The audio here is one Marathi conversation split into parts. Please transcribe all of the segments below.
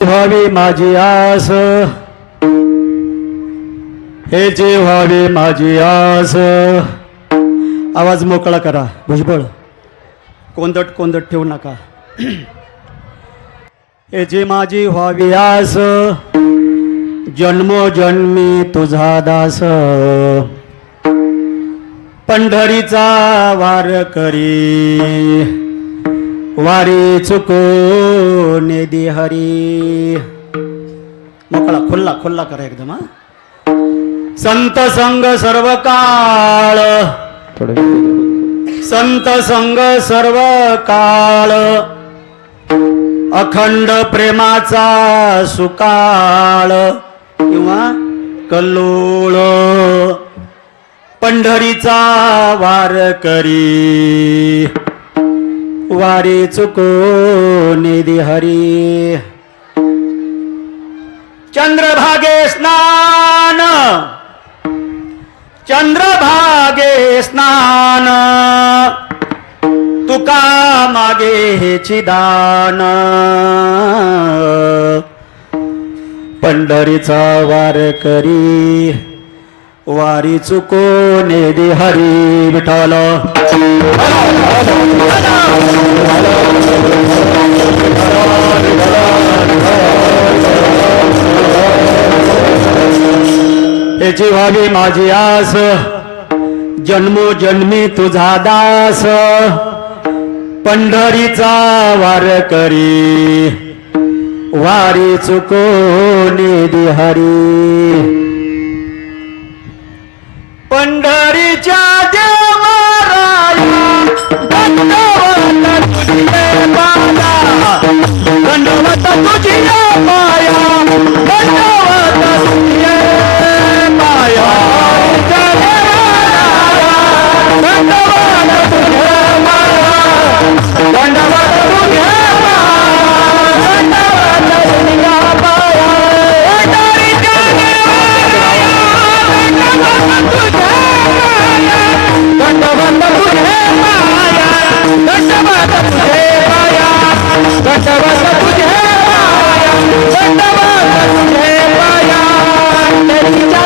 व्हावी माझी आस, हे जे व्हावे माझी आस. आवाज मोकळा करा, भुजबळ कोंदट कोंदट ठेवू नका. हे जे माझी व्हावी आस, जन्मोजन्मी तुझा दास. पंढरीचा वार करी, वारी चुकून दे हरी. मोकळा खुल्ला खुल्ला करा एकदम. संत संग सर्व काळ, संत संग सर्व काळ, अखंड प्रेमाचा सुकाळ किंवा कल्लोळ. पंढरीचा वार करी, वारी चुकून दे हरी. चंद्रभागे स्नान, चंद्रभागे स्नान, तुका मागे हेची दान. पंढरीचा वार करी, वारी चुकून दे हरी. विठ्ठल याची व्हावी माझी आस, जन्मोजन्मी तुझा दास. पंढरीचा वार करी, वारी चुकून दे हरी. पंढरीच्या देवराया दंडवत तुझे पाया, दंडवत तुझे पाया, दंडवत तुझे पाया. दंडवत तुझे पाया, दंडवत तुझे पाया, दंडवत तुझे पाया. दंडवत तुझे पाया, दंडवत तुझे पाया, दंडवत तुझे पाया, दंडवत तुझे पाया. पंढरीच्या देवराया दंडवत तुझे पाया, दंडवत तुझे पाया, दंडवत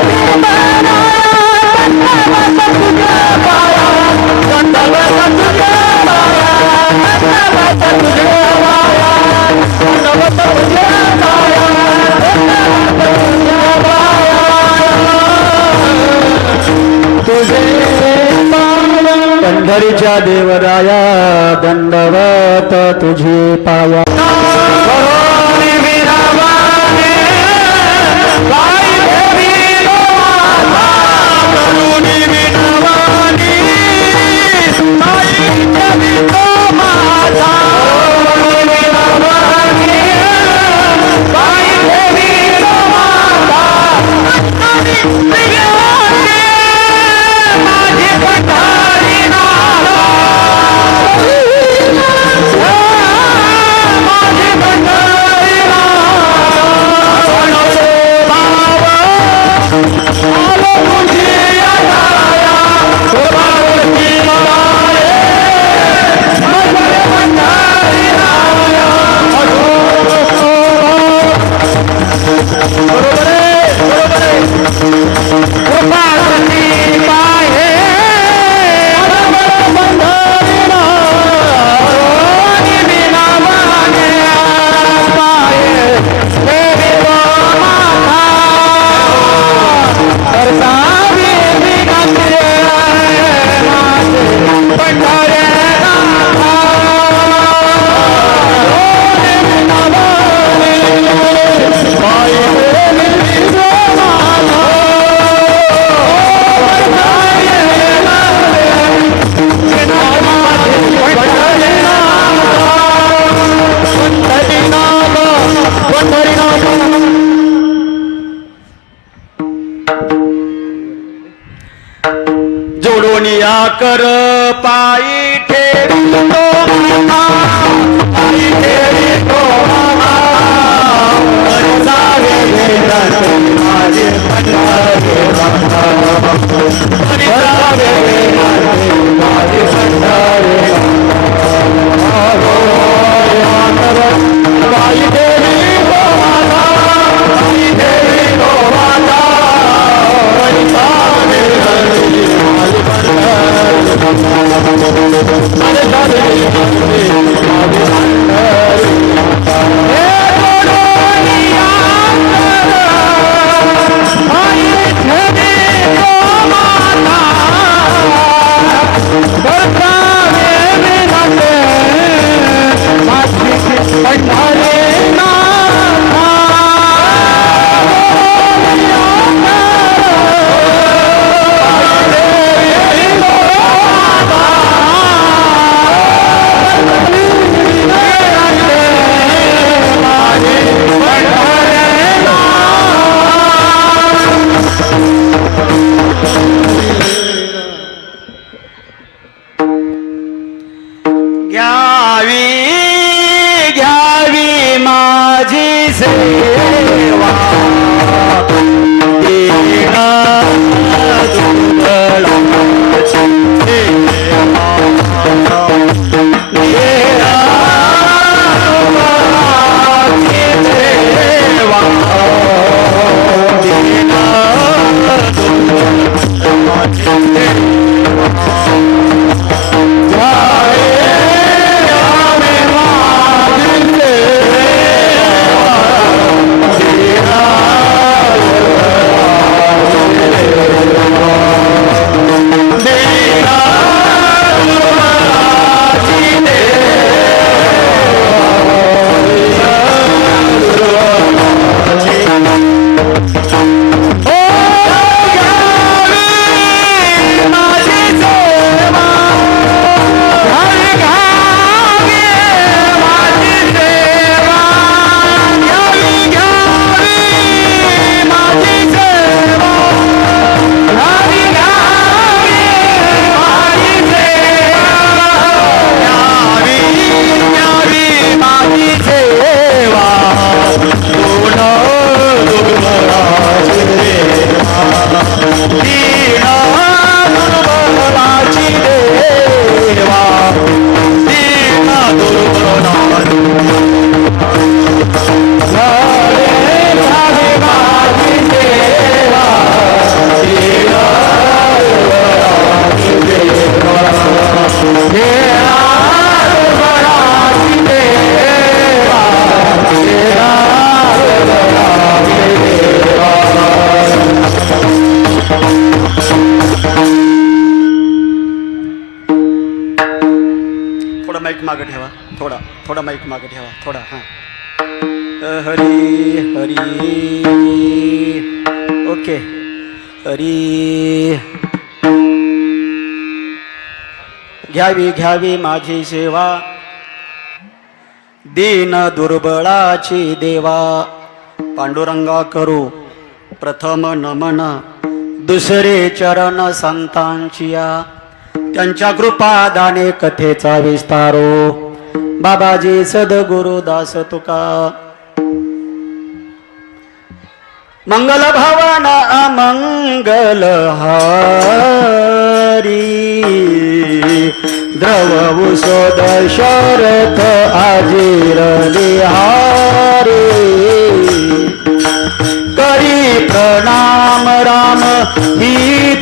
तुझे पाया, दंडवत तुझे पाया, दंडवत तुझे पाया. तुझे पंढरीच्या देवराया दंडवत तुझे पाया. जोडून या कर पायी ठेवितो माथा, पायी ठेवितो माथा. जावे वेदांत माझे पंढरी माता, जावे वेदांत माझे पंढरी माता. पायी ठेवितो देवा दीना दुर्बळाची देवा दीना दुर्बळाची देवा दीना दुर्बळाची देवा मागे ठेवा थोडा माईक मागे ठेवा थोडा हा हरी हरी ओके हरी घ्यावी घ्यावी माझी सेवा दीन दुर्बळाची देवा पांडुरंगा करू प्रथम नमन दुसरे चरण संतांचिया त्यांच्या कृपादाने कथेचा विस्तारो बाबाजी सद्गुरु दास तुका मंगल भावना अमंगल हारी द्रव उषोद शरथ आजीर लिहारी करी प्रणाम राम ही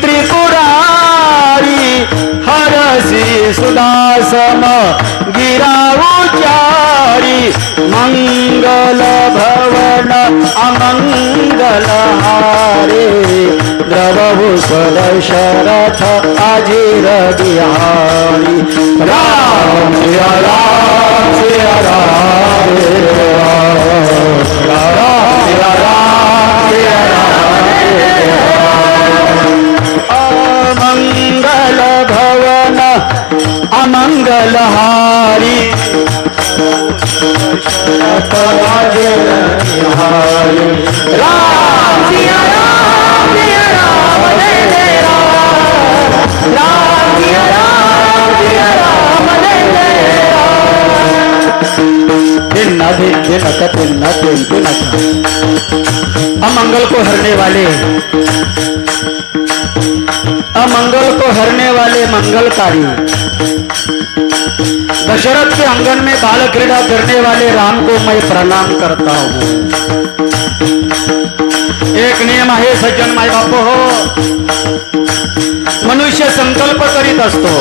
त्रिपुरारी हरसी सुदासम गिरा उचारी मंगल भवन अमंगल हारे द्रवभूषण शरथ अजीर बिहारी राम सिया राम सिया राम अमंगल भवन अमंगल हारी राम सिया राम सिया राम जय जय राम राम सिया राम जय जय भिन्न भिन्न भिन्न भिन्न अमंगल को हरने वाले अमंगल को हरने वाले मंगलकारी दशरथ के आंगन में बाल क्रीड़ा करने वाले राम को मैं प्रणाम करता हूँ। एक नियम आहे सज्जन माय बाप हो, मनुष्य संकल्प करीत असतो,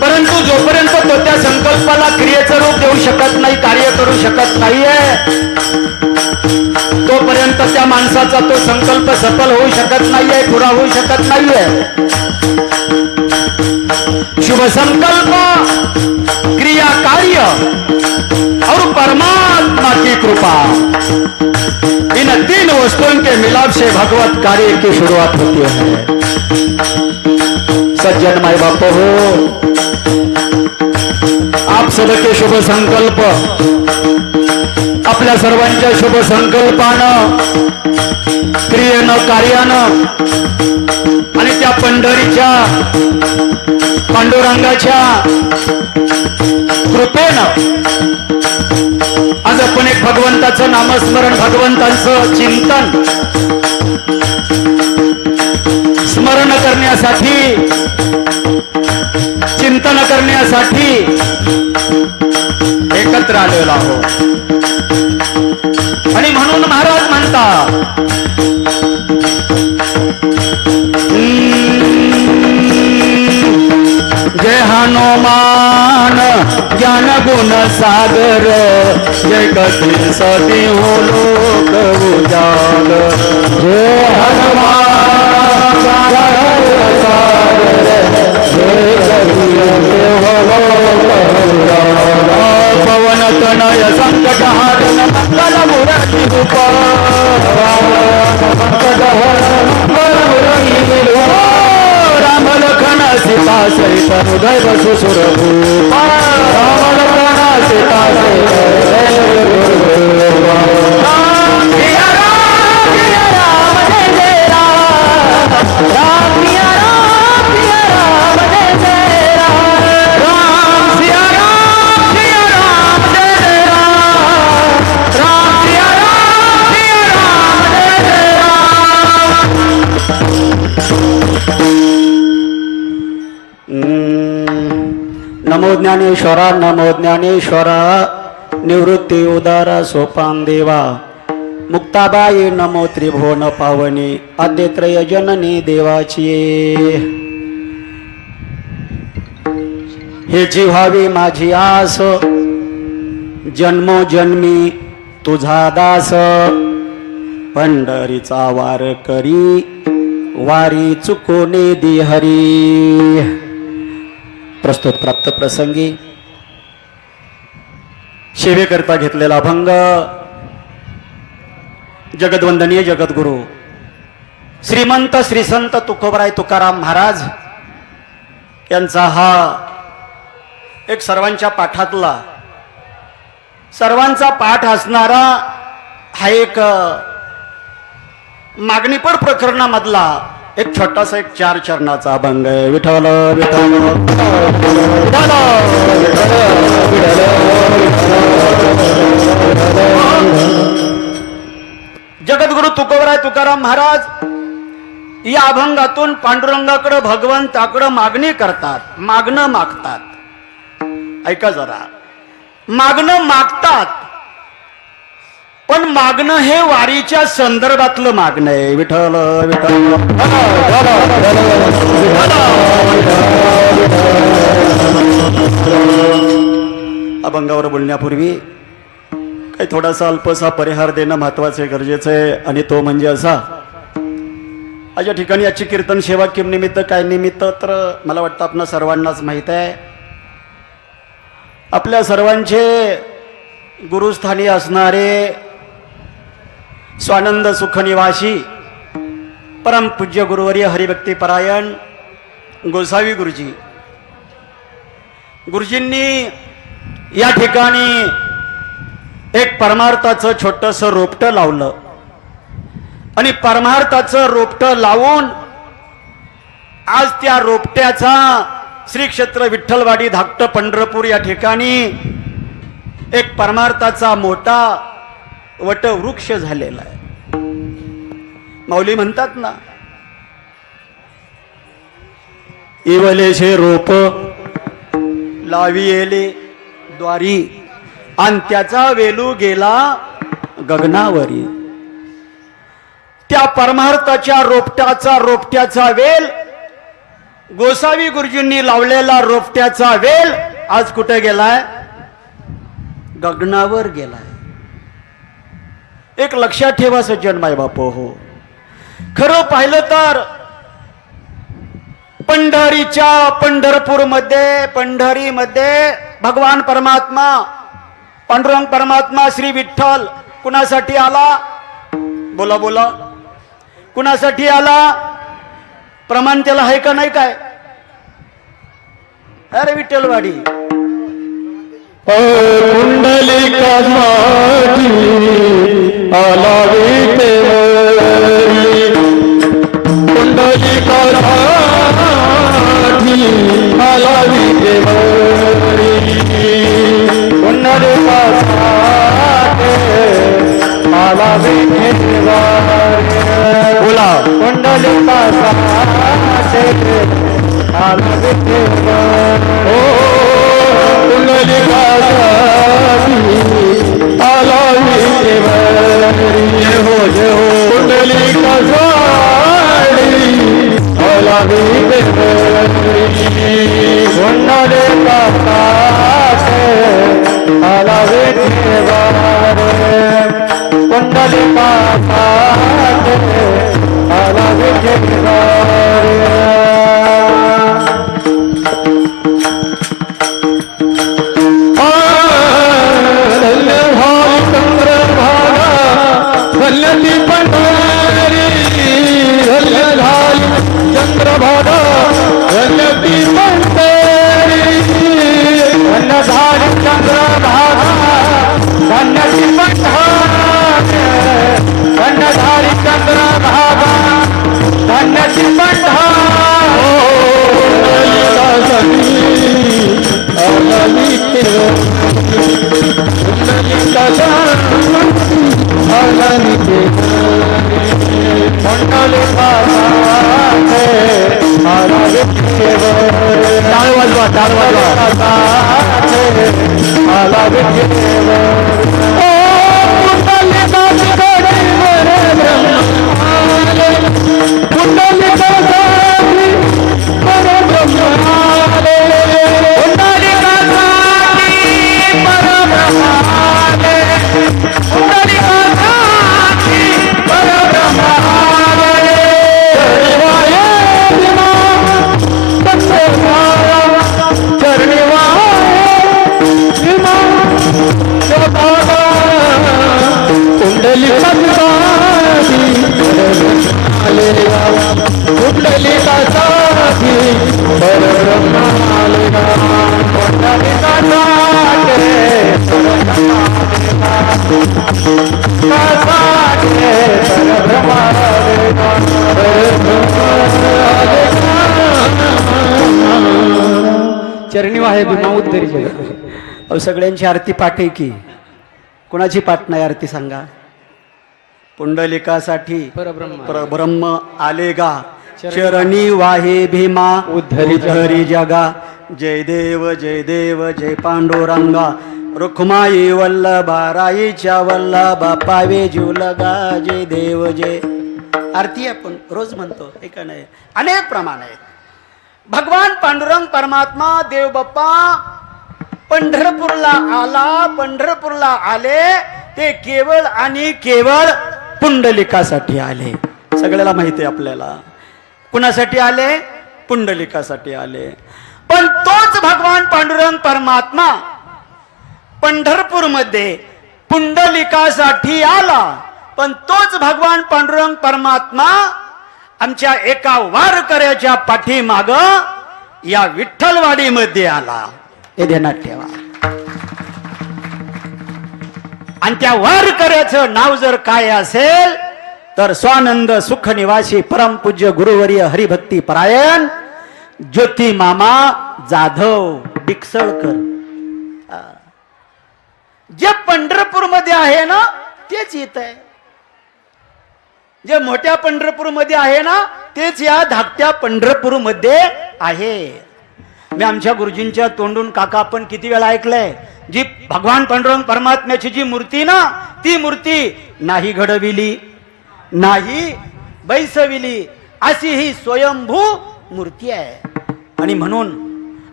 परंतु जोपर्यंत तो त्या संकल्पाला क्रियेचं रूप देऊ शकत नाही, कार्य करू शकत नाहीये, तोपर्यंत त्या माणसाचा तो संकल्प सफल होऊ शकत नाहीये, पुरा होऊ शकत नाहीये। शुभ संकल्प, क्रिया, कार्य और परमात्मा की कृपा, इन तीन वस्तुओं के मिलाप से भगवत कार्य की शुरुआत होती है। सज्जन माय बाप हो, आप सबके शुभ संकल्प, आपल्या सर्वांच्या शुभ संकल्पानं, क्रियेनं, कार्यानं आणि त्या पंढरीच्या पांडुरंगाच्या कृपेनं आज आपण एक भगवंताचं नामस्मरण, भगवंतांचं चिंतन स्मरण करण्यासाठी, चिंतन करण्यासाठी एकत्र आलेलो आहोत. आणि म्हणून महाराज म्हणतात, जय हनुमान ज्ञान गुण सागर, जय कपीस तिहु लोक उजागर. जय हनुमान ज्ञान गुण सागर, जय कपीस तिहु लोक उजागर. पवन तनय संकट हारन मंगल मूर्ति रूप, संकट हरण मंगल मूर्ति रूप. राम लखन सीता सहित हृदय बसु सुर भूपा, राम लखन सीता सहित हृदय बसु सुर भूपा. सिया राम जय जय राम, राम सिया राम जय जय राम, राम सिया राम जय जय राम, राम सिया राम जय जय राम. नमो ज्ञानेश्वरा, नमो ज्ञानेश्वरा, निवृत्ती उदारा सोपान देवा. मुक्ताबाई नमो त्रिभुवन पावनी, आद्यत्रय जननी देवाची. हे जी व्हावी माझी आस, जन्मोजन्मी तुझा दास. पंढरीचा वार करी, वारी चुकोने दी हरी. प्रस्तुत प्राप्त प्रसंगी सेवेकरता घेतलेला अभंग जगदवंदनीय जगद्गुरु श्रीमंत श्री संत तुकोबराय तुकाराम महाराज यांचा हा एक सर्वांच्या पाठातला, सर्वांचा पाठ असणारा हा एक मागणीपर प्रकरणामधला एक छोटासा एक 4 चरणाचा अभंग आहे. विठ्ठल विठ्ठल विठ्ठल जगद्गुरु तुकोबराय तुकाराम महाराज या अभंगातून पांडुरंगाकडे, भगवंताकडे मागणी करतात, मागणं मागतात. ऐका जरा, मागणं मागतात, पण मागणं हे वारीच्या संदर्भातलं मागणं आहे. विठ्ठल विठ्ठल अभंगावर बोलण्यापूर्वी काही थोडासा अल्पसा परिहार देणं महत्वाचं गरजेचं आहे. आणि तो म्हणजे असा, अशा ठिकाणी याची कीर्तन सेवा किम निमित्त, काय निमित्त, तर मला वाटतं आपणा सर्वांनाच माहीत आहे. आपल्या सर्वांचे गुरुस्थानी असणारे स्वानंद सुखनिवासी परम पूज्य गुरुवर्य हरिभक्ती परायण गोसावी गुरुजी, गुरुजींनी या ठिकाणी एक परमार्थाचं छोटंसं रोपटं लावलं. आणि परमार्थाचं रोपटं लावून आज त्या रोपट्याचा श्री क्षेत्र विठ्ठलवाडी धाकट पंढरपूर या ठिकाणी एक परमार्थाचा मोठा वटवृक्ष झालेला आहे. माऊली म्हणतात ना, इवलेशे रोप लावी येले द्वारी, आणि त्याचा वेलू गेला गगनावरी. त्या परमार्थाच्या रोपट्याचा वेल, गोसावी गुरुजींनी लावलेला रोपट्याचा वेल आज कुठे गेलाय? गगनावर गेलाय. एक लक्षात ठेवा सज्जन माय बापो हो, खरं पाहिलं तर पंढरीच्या पंढरपूरमध्ये, पंढरीमध्ये भगवान परमात्मा, पांडुरंग परमात्मा श्री विठ्ठल कुणासाठी आला? बोला बोला, कुणासाठी आला? प्रमाण त्याला आहे का नाही? काय अरे विठ्ठलवाडी पुंडलिकासाठी आला विठ्ठल, पुंडलिकासाठी आला विठ्ठल, पुंडलिकासाठी बोला कुंडलिका साठे आला विठेवा ओ कुंडलिका साठी आला विठेवा जय हो कुंडलिका साठी आला विठेवा कुंडलिका साठे आला विठेवा कुंडलिका साठे आला विठेवा धन्यती पंढरी धन्यधारी चंद्रभागा धन्यती पंढरी धन्यधारी चंद्रभागा धन्यती पंढरी धन्यधारी चंद्रभागा धन्यती टाळ वाजवा टाळ वाजवा चरणी वाहे भीमा उद्धरी जग. सगळ्यांची आरती पाठ आहे की कोणाची पाठ नाही आरती सांगा. पुंडलिकासाठी परब्रह्म आलेगा चरणी वाहे भीमा उद्धरी जगा. जय देव जय पांडुरंगा रुक्माई वल्लभा राईच्या वल्लभा पावे जीवलगा. जय देव जय. आरती आपण रोज म्हणतो हे का नाही. अनेक प्रमाण आहेत. भगवान पांडुरंग परमात्मा देव बाप्पा पंढरपूरला आले ते केवळ आणि केवळ पुंडलिकासाठी आले. सगळ्याला माहिती आहे आपल्याला. कुणासाठी आले? पुंडलिकासाठी आले. पण तोच भगवान पांडुरंग परमात्मा पंढरपूरमध्ये पुंडलिकासाठी आला. पण तोच भगवान पांडुरंग परमात्मा आमच्या एका वारकऱ्याच्या पाठीमाग या विठ्ठलवाडीमध्ये आला. हे ध्यानात ठेवा. आणि त्या वारकऱ्याचं नाव जर काय असेल तर स्वानंद सुख निवासी परमपूज्य गुरुवर्य हरिभक्ती परायण ज्योती मामा जाधव डिकसळकर. जे पंढरपूरमध्ये आहे ना तेच येत आहे. जे मोठ्या पंढरपूरमध्ये आहे ना तेच या धाकट्या पंढरपूरमध्ये आहे. मी आमच्या गुरुजींच्या तोंडून काका आपण किती वेळा ऐकलंय. जी भगवान पांडुरंग परमात्म्याची जी मूर्ती ना ती मूर्ती नाही घडविली नाही बैसविली अशी ही स्वयंभू मूर्ती आहे. आणि म्हणून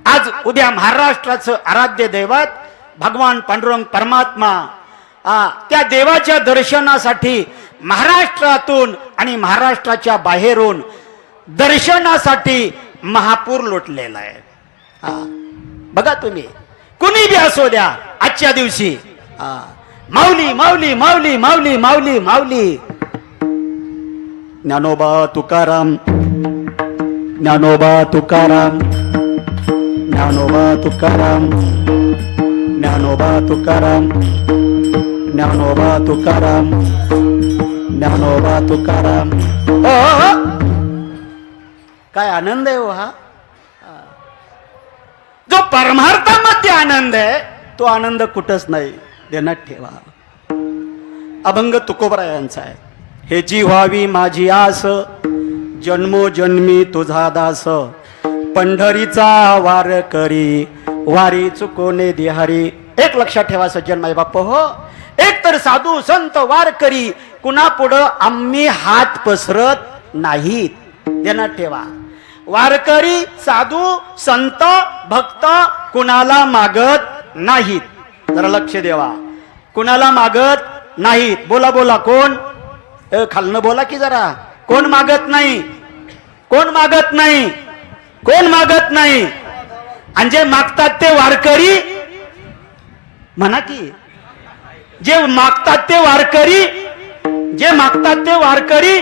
आज उद्या महाराष्ट्राचं आराध्य दैवत भगवान पांडुरंग परमात्मा त्या देवाच्या दर्शनासाठी महाराष्ट्रातून आणि महाराष्ट्राच्या बाहेरून दर्शनासाठी महापूर लोटलेला आहे. बघा तुम्ही कुणी बी असो द्या आजच्या दिवशी माऊली माऊली माऊली माऊली माऊली माऊली. ज्ञानोबा तुकाराम ज्ञानोबा तुकाराम ज्ञानोबा तुकाराम ज्ञानोबा तुकाराम ज्ञानोबा तुकाराम ज्ञानोबा तुकाराम. काय आनंद आहे हो हा. जो परमार्थामध्ये आनंद आहे तो आनंद कुठंच नाही. ध्यानात ठेवा. अभंग तुकोबरा यांचा आहे. हेची व्हावी माझी आस, जन्मोजन्मी तुझा दास, पंढरीचा वार करी, वारी चुकोने दिहारी. एक लक्षात ठेवा सज्जन माई बाप हो, एक तर साधू संत वार करी, कुणा पुढं आम्ही हात पसरत नाहीत. ध्यानात ठेवा, वारकरी साधू संत भक्त कुणाला मागत नाहीत. जरा लक्ष देवा, कुणाला मागत नाहीत. बोला बोला कोण, खालनं बोला की जरा, कोण मागत नाही, कोण मागत नाही, कोण मागत नाही. आणि जे मागतात ते वारकरी म्हणा की, जे मागतात ते वारकरी, जे मागतात ते वारकरी.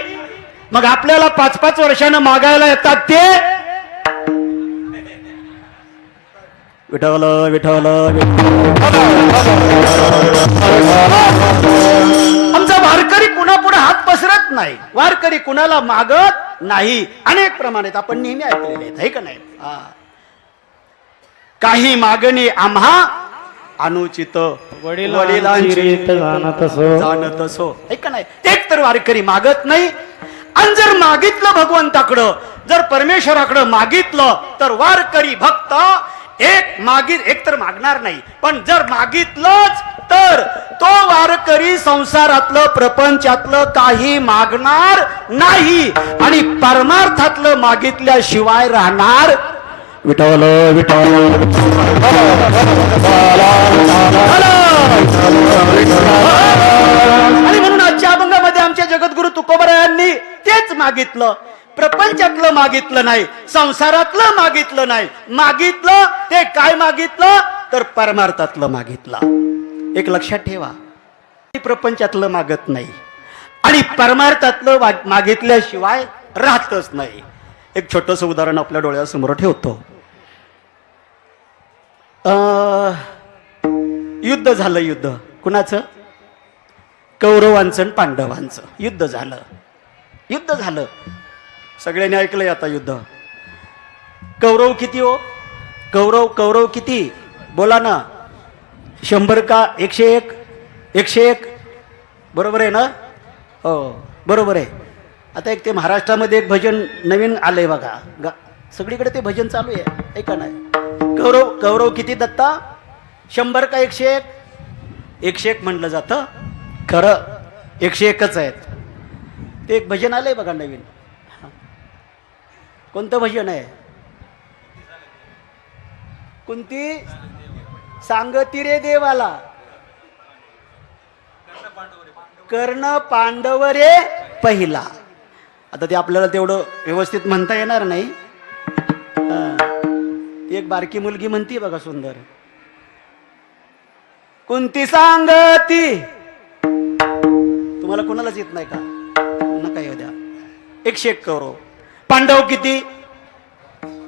मग आपल्याला 5-5 वर्षानं मागायला येतात ते विठ्ठल विठ्ठल. आमचा वारकरी कुणापुढे हात पसरत नाही, वारकरी कुणाला मागत नाही. अनेक प्रमाणात आपण नेहमी ऐकलेले आहेत, है का नाही. काही मागणी आम्हा अनुचित, वडिलांची रीत जाणत असो, है का नाही. एक तर वारकरी मागत नाही. आणि जर मागितलं भगवंताकडं, जर परमेश्वराकडं मागितलं, तर वारकरी भक्त एक तर मागणार नाही, पण जर मागितलंच तर तो वारकरी संसारातलं प्रपंचातलं काही मागणार नाही आणि परमार्थातलं मागितल्याशिवाय राहणार. विठ्ठल विठ्ठल. आणि म्हणून आजच्या अभंगामध्ये आमच्या जगद्गुरु तुकोबरायांनी तेच मागितलं. प्रपंचातलं मागितलं नाही, संसारातलं मागितलं नाही. मागितलं ते काय मागितलं, तर परमार्थातलं मागितलं. एक लक्षात ठेवा, प्रपंचातलं मागत नाही आणि परमार्थातलं मागितल्याशिवाय राहतच नाही. एक छोटंसं उदाहरण आपल्या डोळ्यासमोर ठेवतो. युद्ध झालं. युद्ध कुणाचं, कौरवांचं आणि पांडवांचं युद्ध झालं. युद्ध झालं, सगळ्यांनी ऐकलंय आता युद्ध. कौरव किती हो, कौरव किती बोला ना, 100 का 101? 101 बरोबर आहे ना. हो बरोबर आहे. आता एक ते महाराष्ट्रामध्ये एक भजन नवीन आलंय बघा, सगळीकडे ते भजन चालू आहे, ऐका नाही. कौरव किती दत्ता, 100 का 101? 101 म्हणलं जातं, खरं 101च आहेत. ते एक भजन आलंय बघा नवीन. कोणतं भजन आहे, कोणती सांगती रे देवाला, कर्ण पांडव रे पहिला. आता ते आपल्याला तेवढं व्यवस्थित म्हणता येणार नाही. एक बारकी मुलगी म्हणती बघा सुंदर, कोणती सांगती. तुम्हाला कोणालाच येत नाही का, नका येऊ द्या. 101 कौरव, पांडव किती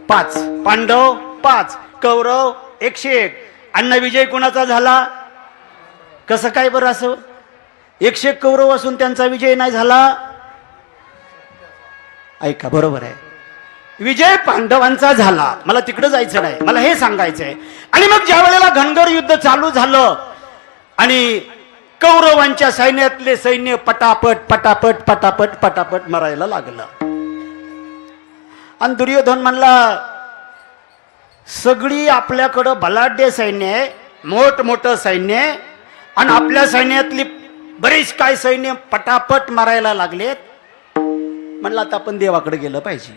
5, पांडव 5, कौरव 101. अण्णा विजय कोणाचा झाला, कसं काय बरं असं, 101 कौरव असून त्यांचा विजय नाही झाला. ऐका बरोबर आहे, विजय पांडवांचा झाला. मला तिकडे जायचं नाही, मला हे सांगायचंय. आणि मग ज्या वेळेला घनगर युद्ध चालू झालं आणि कौरवांच्या सैन्यातले सैन्य पटापट पटापट पटापट पटापट मरायला लागलं. आणि दुर्योधन म्हणला, सगळी आपल्याकडं बलाढ्य सैन्य आहे, मोठमोठं सैन्य आहे, आणि आपल्या सैन्यातली बरीच काय सैन्य पटापट मारायला लागलेत. म्हणलं आता आपण देवाकडे गेलं पाहिजे.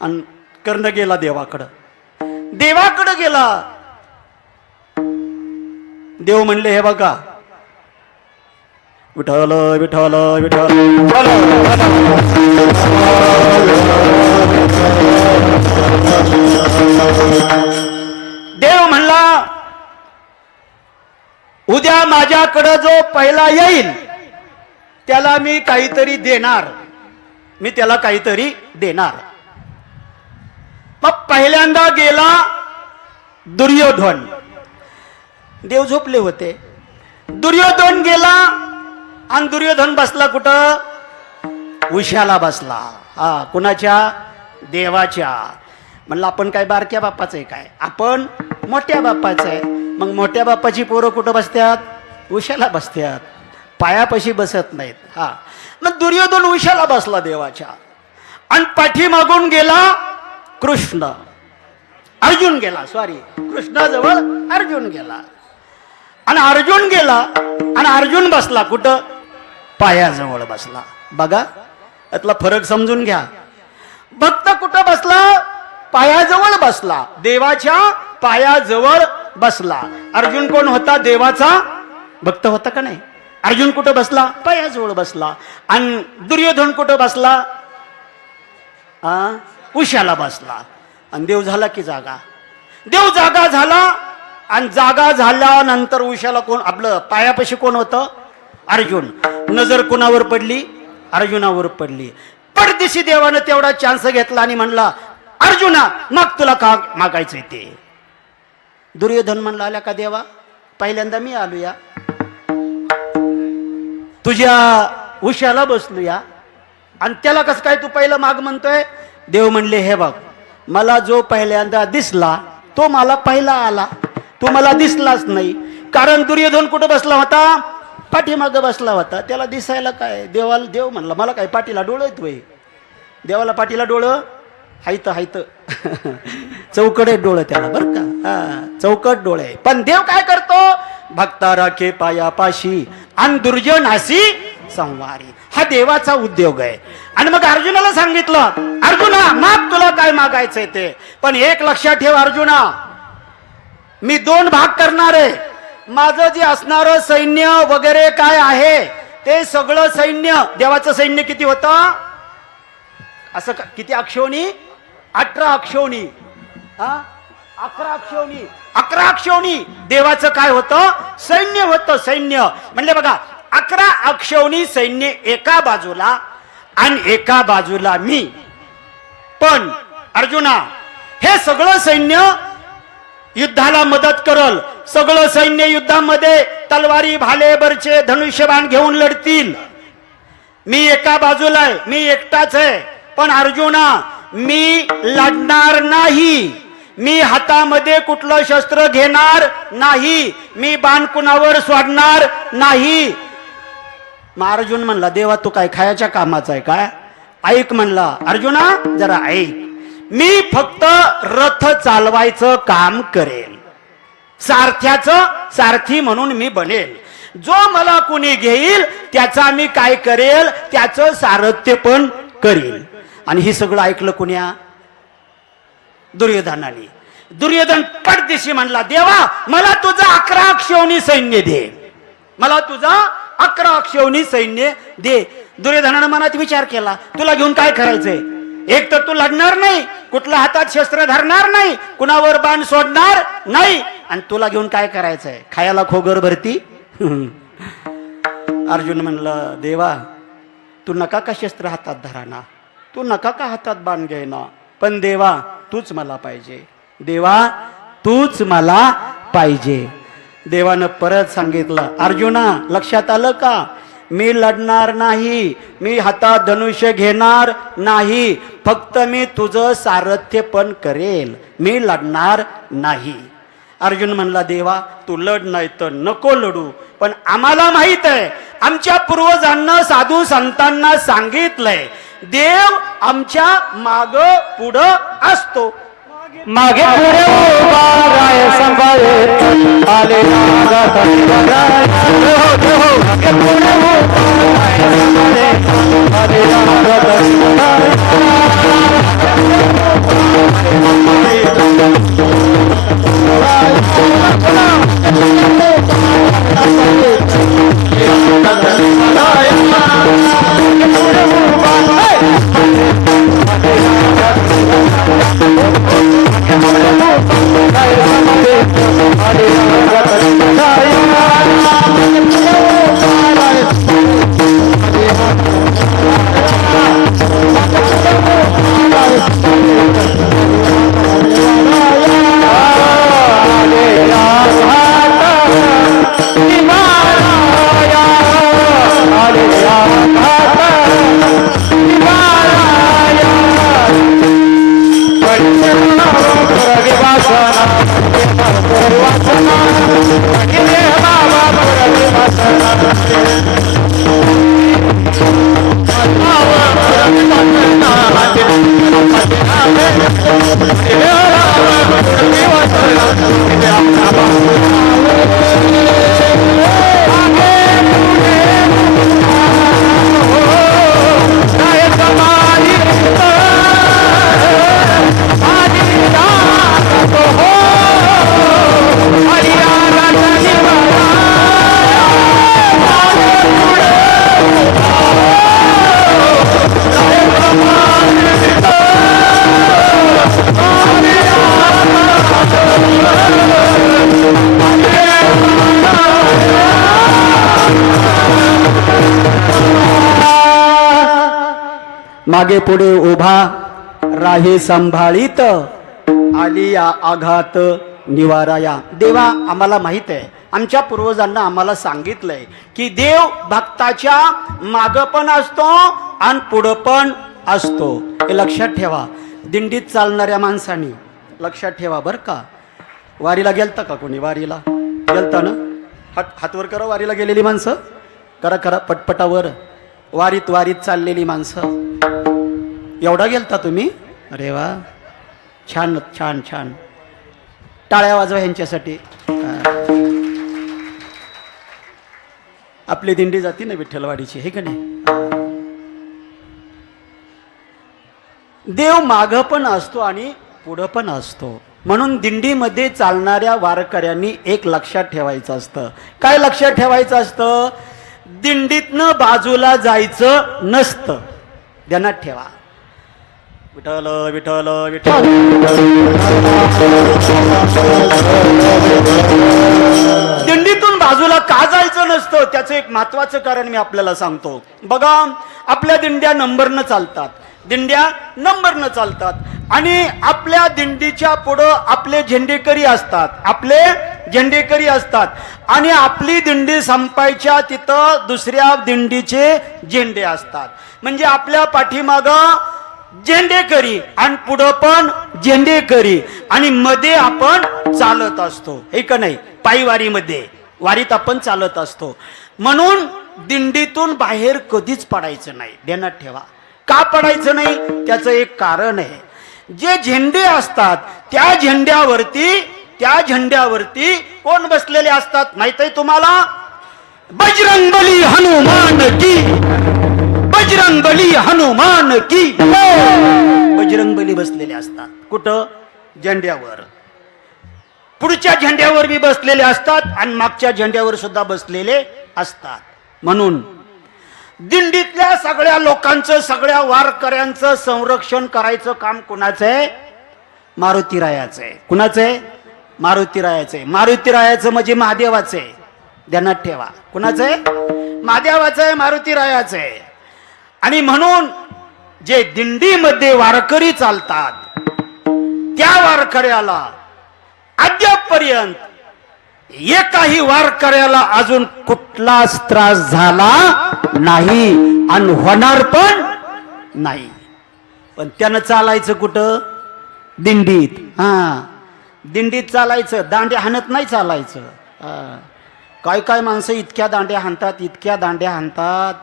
आणि कर्ण गेला देवाकडं. देवाकडे गेला, देव म्हणले हे बघा, विठ्ठल विठ्ठल विठ्ठल. देव म्हणला, उद्या माझ्याकडे जो पहिला येईल त्याला मी काहीतरी देणार, मी त्याला काहीतरी देणार. मग पहिल्यांदा गेला दुर्योधन. देव झोपले होते. दुर्योधन गेला आणि दुर्योधन बसला कुठं, उशाला बसला. कुणाच्या, देवाच्या. म्हणलं आपण काय बारक्या बाप्पाचं आहे काय, आपण मोठ्या बाप्पाचं आहे. मग मोठ्या बाप्पाची पोरं कुठं बसतात, उशाला बसतात. पायापाशी बसत नाहीत. हा, मग दुर्योधन उशाला बसला देवाच्या, आणि पाठीमागून गेला कृष्ण, अर्जुन गेला, सॉरी, कृष्णाजवळ अर्जुन गेला, आणि अर्जुन गेला आणि अर्जुन बसला कुठं? पायाजवळ बसला. बघा यातला फरक समजून घ्या. भक्त कुठं बसला? पायाजवळ बसला, देवाच्या पायाजवळ बसला. अर्जुन कोण होता? देवाचा भक्त होता का नाही? अर्जुन कुठं बसला? पायाजवळ बसला. आणि दुर्योधन कुठं बसला? उशाला बसला. आणि देव झाला की जागा? देव जागा झाला. आणि जागा झाल्यानंतर उशाला कोण? आपलं पायापाशी कोण होतं? अर्जुन. नजर कोणावर पडली? अर्जुनावर पडली. पडदिशी देवानं तेवढा चान्स घेतला आणि म्हणला, अर्जुना मग तुला का मागायचंय ते? दुर्योधन म्हणला, आल्या का देवा? पहिल्यांदा मी आलो या, तुझ्या उशाला बसलो या, आणि त्याला कसं काय तू पहिलं माग म्हणतोय? देव म्हणले, हे बघ, मला जो पहिल्यांदा दिसला तो मला पहिला आला, तो मला दिसलाच नाही. कारण दुर्योधन कुठं बसला होता? पाठीमाग बसला होता. त्याला दिसायला काय? देवाला देव म्हणला, मला काय पाठीला डोळं येतोय? देवाला पाठीला डोळं हायत हायत चौकट डोळं त्याला, बरं का? हा, चौकट डोळे. पण देव काय करतो? भक्ता राखे पायापाशी आणि दुर्जनाशी संवारी. हा देवाचा उद्योग आहे. आणि मग अर्जुनाला सांगितलं, अर्जुना माग तुला काय मागायचंय ते. पण एक लक्षात ठेव अर्जुना, मी दोन भाग करणार आहे. माझं जे असणारं सैन्य वगैरे काय आहे ते सगळं सैन्य, देवाचं सैन्य किती होतं? असं किती अक्षोणी? 18 अक्षोणी. 11 अक्षोणी. 11 अक्षोणी देवाचं काय होतं? सैन्य होतं. सैन्य म्हणजे बघा, 11 अक्षोणी सैन्य एका बाजूला आणि एका बाजूला मी. पण अर्जुना हे सगळं सैन्य युद्धाला मदत करल. सगळं सैन्य युद्धामध्ये तलवारी, भाले, बर्चे, धनुष्यबाण घेऊन लढतील. मी एका बाजूला आहे, मी एकटाच आहे. पण अर्जुना मी लढणार नाही. मी हातामध्ये कुठलं शस्त्र घेणार नाही. मी बाण कुणावर सोडणार नाही. मग अर्जुन म्हणला, देवा तू काय खायच्या कामाचा आहे काय? ऐक म्हणला, अर्जुना जरा ऐक, मी फक्त रथ चालवायचं काम करेल. सारथ्याचं सारथी म्हणून मी बनेल. जो मला कुणी घेईल त्याचा मी काय करेल? त्याचं सारथ्य पण करेल. आणि हे सगळं ऐकलं कुण्या? दुर्योधनाने. दुर्योधन पडदिशी म्हणला, देवा मला तुझं 11 अक्षौणी सैन्य दे. मला तुझा 11 अक्षौणी सैन्य दे. दुर्योधनानं मनात विचार केला, तुला घेऊन काय करायचंय? एक तर तू लढणार नाही, कुठल्या हातात शस्त्र धरणार नाही, कुणावर बाण सोडणार नाही, आणि तुला घेऊन काय करायचंय? खायला खोगर भरती? अर्जुन म्हणलं, देवा तू नका का शस्त्र हातात धराना, तू नका का हातात बाण घ्यायना, पण देवा तूच मला पाहिजे. देवा तूच मला पाहिजे. देवानं परत सांगितलं, अर्जुना लक्षात आलं का? मी लढणार नाही, मी हातात धनुष्य घेणार नाही, फक्त मी तुझं सारथ्य पण करेल, मी लढणार नाही. अर्जुन म्हणला, देवा तू लढ नाही तर नको लढू, पण आम्हाला माहित आहे, आमच्या पूर्वजांना साधू संतांना सांगितलंय, देव आमच्या माग पुढं असतो. मागे पुढे उभा राय संभाळे आले नागात बघाय. मागे पुढे उभा राय संभाळे आले नागात मागे पुढे उभा राही संभाळीत, आली या आघात निवाराया. देवा आम्हाला माहित आहे, आमच्या पूर्वजांना आम्हाला सांगितलंय की देव भक्ताच्या माग पण असतो आणि पुढं पण असतो. हे लक्षात ठेवा. दिंडीत चालणाऱ्या माणसांनी लक्षात ठेवा बरं का. वारीला गेलता का कोणी? वारीला गेलता ना? हातवर करा. वारीला गेलेली माणसं करा करा पटपटावर. वारीत चाललेली माणसं एवढा गेलता तुम्ही? अरे वा, छान छान छान. टाळ्या वाजवा ह्यांच्यासाठी. आपली दिंडी जाती ना विठ्ठलवाडीची, हे का नाही? देव माग पण असतो आणि पुढं पण असतो. म्हणून दिंडीमध्ये चालणाऱ्या वारकऱ्यांनी एक लक्षात ठेवायचं असतं. काय लक्षात ठेवायचं असतं? दिंडीतनं बाजूला जायचं नसतं. ध्यानात ठेवा. विठ्ठल विठ्ठल विठ्ठल. दिंडीतून बाजूला का जायचं नसतं? त्याचं एक महत्वाचं कारण मी आपल्याला सांगतो. बघा, आपल्या दिंड्या नंबरनं चालतात. दिंड्या नंबरनं चालतात आणि आपल्या दिंडीच्या पुढं आपले झेंडेकरी असतात. आपले झेंडेकरी असतात आणि आपली दिंडी संपायच्या तिथं दुसऱ्या दिंडीचे झेंडे असतात. म्हणजे आपल्या पाठीमागं झेंडेकरी आणि पुढं पण झेंडेकरी आणि मध्ये आपण चालत असतो, हे का नाही? पायवारीमध्ये वारीत आपण चालत असतो. म्हणून दिंडीतून बाहेर कधीच पडायचं नाही. ध्यानात ठेवा. का पडायचं नाही? त्याचं एक कारण आहे. जे झेंडे असतात त्या झेंड्यावरती कोण बसलेले असतात माहित आहे तुम्हाला? बजरंगबली हनुमान की, बजरंगबली हनुमान की. बजरंगबली बसलेले असतात. कुठं? झेंड्यावर. पुढच्या झेंड्यावर बी बसलेले असतात आणि मागच्या झेंड्यावर सुद्धा बसलेले असतात. म्हणून दिंडीतल्या सगळ्या लोकांचं, सगळ्या वारकऱ्यांचं संरक्षण करायचं काम कुणाचं आहे? मारुतीरायाचं आहे. कुणाचं आहे? मारुतीरायाचं आहे. मारुतीरायाचं म्हणजे महादेवाचं आहे. ध्यानात ठेवा. कुणाचं आहे? महादेवाचं आहे, मारुतीरायाचं आहे. आणि म्हणून जे दिंडीमध्ये वारकरी चालतात त्या वारकऱ्याला अद्यापपर्यंत एकाही वारकऱ्याला अजून कुठलाच त्रास झाला नाही आणि होणार पण नाही. पण त्यानं चालायचं कुठं? दिंडीत. दिंडीत चालायचं. दांड्या हाणत नाही चालायचं. काय काय माणसं इतक्या दांड्या हाणतात, इतक्या दांड्या हाणतात.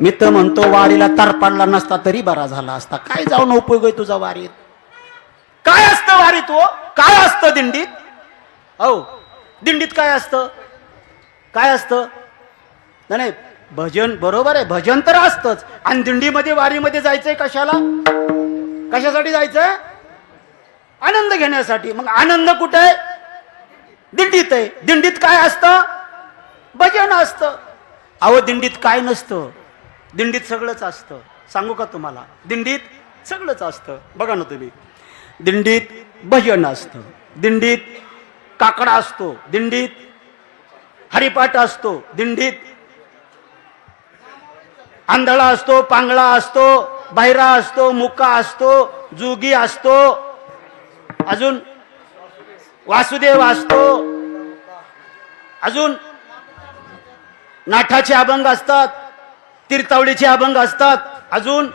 मी तर म्हणतो वारीला तार पाडला नसता तरी बरा झाला असता. काय जाऊन उपयोग आहे तुझा वारीत? काय असतं वारीत? काय असतं दिंडीत? हो, दिंडीत काय असतं? काय असतं? नाही, भजन. बरोबर आहे, भजन तर असतंच. आणि दिंडीमध्ये वारीमध्ये जायचंय कशाला? कशासाठी जायचंय? आनंद घेण्यासाठी. मग आनंद कुठे आहे? दिंडीत आहे. दिंडीत काय असतं? भजन असतं. अहो, दिंडीत काय नसतं? दिंडीत सगळंच असतं. सांगू का तुम्हाला? दिंडीत सगळंच असतं. बघा ना तुम्ही, दिंडीत भजन असतं, दिंडीत काकडा असतो, दिंडीत हरिपाठ असतो, दिंडीत आंधळा असतो, पांगळा असतो, बहिरा असतो, मुका असतो, जोगी असतो, अजून वासुदेव असतो, अजून नाठाचे अभंग असतात, तीर्थावळीचे अभंग असतात, अजून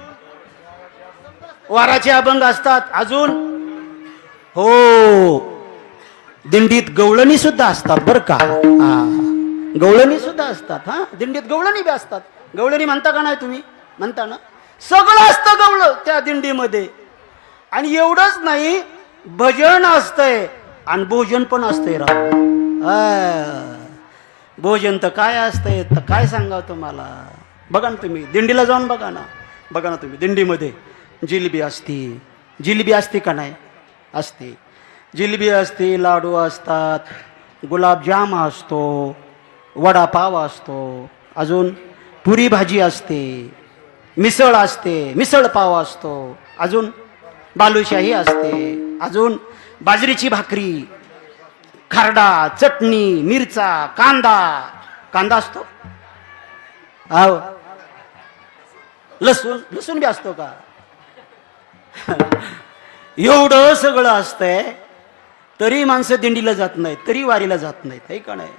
वाराचे अभंग असतात, अजून हो दिंडीत गवळणी सुद्धा असतात बरं का. गवळणी सुद्धा असतात. दिंडीत गवळणी बी असतात. गवळणी म्हणता का नाही तुम्ही? म्हणता ना? सगळं असतं गवळ त्या दिंडीमध्ये. आणि एवढंच नाही, भजन असतंय आणि भोजन पण असतंय. भोजन तर काय असतंय तर काय सांगावं तुम्हाला. बघा ना तुम्ही दिंडीला जाऊन बघा ना तुम्ही दिंडीमध्ये जिलेबी असते. जिलेबी असते का नाही? असते. जिलेबी असते, लाडू असतात, गुलाबजाम असतो, वडापाव असतो, अजून पुरी भाजी असते, मिसळ असते, मिसळ पाव असतो, अजून बालुशाही असते, अजून बाजरीची भाकरी, खारडा, चटणी, मिरचा, कांदा असतो. लसूण लसूण बी असतो का? एवढं सगळं असतंय तरी माणसं दिंडीला जात नाहीत, तरी वारीला जात नाहीत, हे का नाही?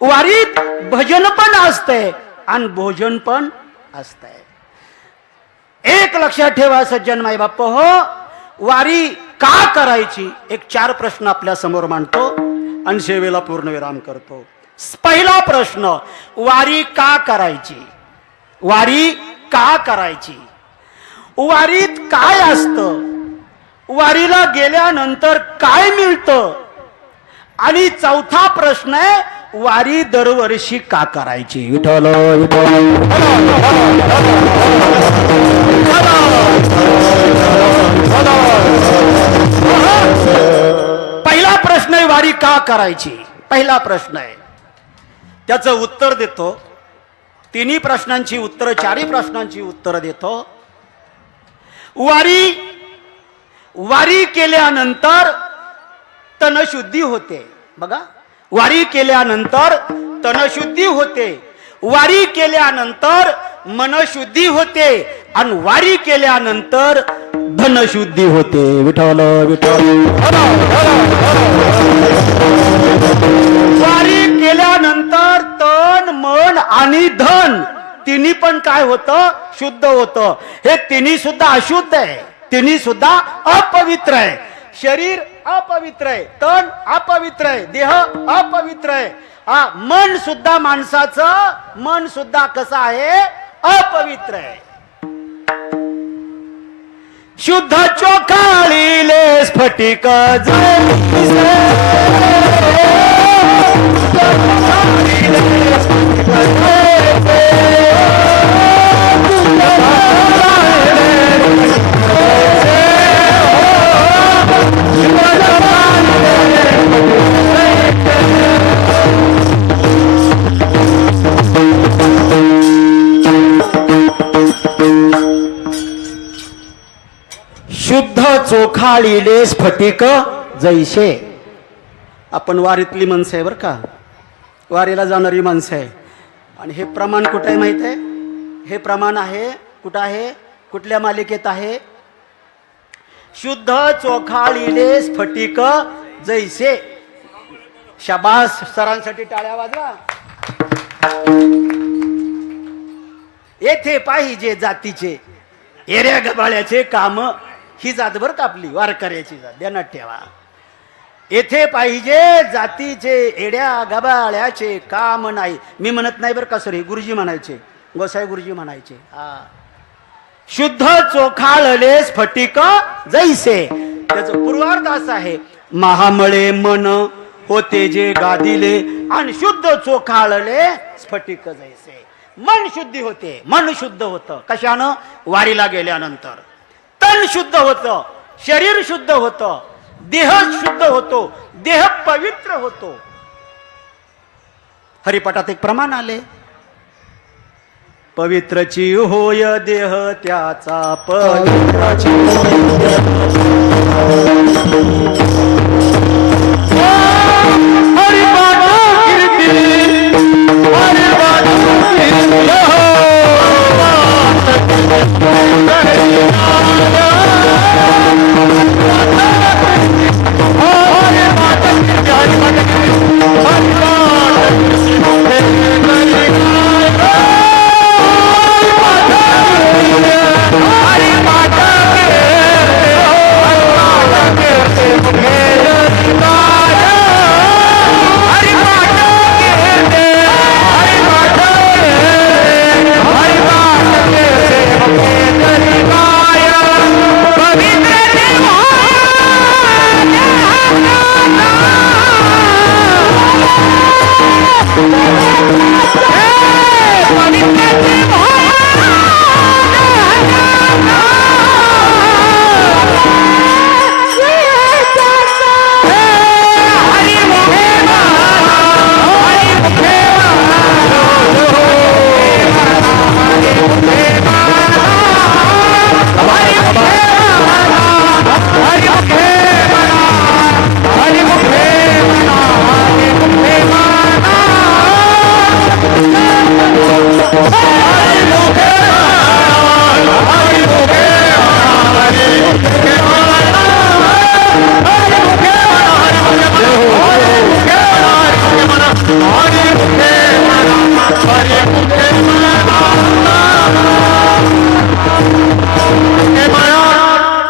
वारीत भजन पण असतंय आणि भोजन पण असतंय. एक लक्षात ठेवा सज्जन माई बाप हो, वारी का करायची? एक 4 प्रश्न आपल्या समोर मांडतो आणि सेवेला पूर्णविराम करतो. पहिला प्रश्न, वारी का करायची? वारी का करायची? वारीत काय असतं? वारीला गेल्यानंतर काय मिळतं? आणि चौथा प्रश्न आहे, वारी दरवर्षी का करायची? विठ्ठल पहिला प्रश्न आहे, वारी का करायची? पहिला प्रश्न आहे, त्याचं उत्तर देतो. तिन्ही प्रश्नांची उत्तर, 4 प्रश्नांची उत्तर देतो. वारी केल्यानंतर तनशुद्धी होते. बघा, वारी केल्यानंतर तनशुद्धी होते, वारी केल्यानंतर मनशुद्धी होते आणि वारी केल्यानंतर धनशुद्धी होते. विठ्ठल विठ्ठल. वारी केल्यानंतर तन मन आणि धन तिन्ही पण काय होतं? शुद्ध होतं. हे तिन्ही सुद्धा अशुद्ध आहे, तिन्ही सुद्धा अपवित्र आहे. शरीर अपवित्र आहे, तन अपवित्र आहे, देह अपवित्र आहे. मन सुद्धा, माणसाचं मन सुद्धा कसं आहे? अपवित्र आहे. शुद्ध चोखाळीले स्फटिक शुद्ध चोखाळीले स्फटिक जैसे. आपण वारीतली माणसं आहे बरं का, वारीला जाणारी माणसं आहे. आणि हे प्रमाण कुठं आहे माहित आहे? हे प्रमाण आहे कुठं आहे? कुठल्या मालिकेत आहे? शुद्ध चोखाळीले स्फटिक जैसे. शाबास, सरांसाठी टाळ्या वाजवा. येथे पाहिजे जातीचे एऱ्या गबाळ्याचे काम. ही जात बरं का आपली वारकऱ्याची जात, ध्यानात ठेवा. येथे पाहिजे जातीचे एड्या गबाळ्याचे काम नाही. मी म्हणत नाही बरं का सर, हे गुरुजी म्हणायचे, गोसाई गुरुजी म्हणायचे. शुद्ध चोखाळले स्फटिक जैसे. त्याचं पूर्वार्थ असा आहे, महामळे मन होते जे गादिले आणि शुद्ध चोखाळले स्फटिक जैसे. मन शुद्धी होते, मन शुद्ध होतं. कशानं? वारीला गेल्यानंतर. तन शुद्ध होतं, शरीर शुद्ध होतं, देह शुद्ध होतो, देह पवित्र होतो. हरिपाठात एक प्रमाण आले, पवित्रची होय देह त्याचा पवित्राची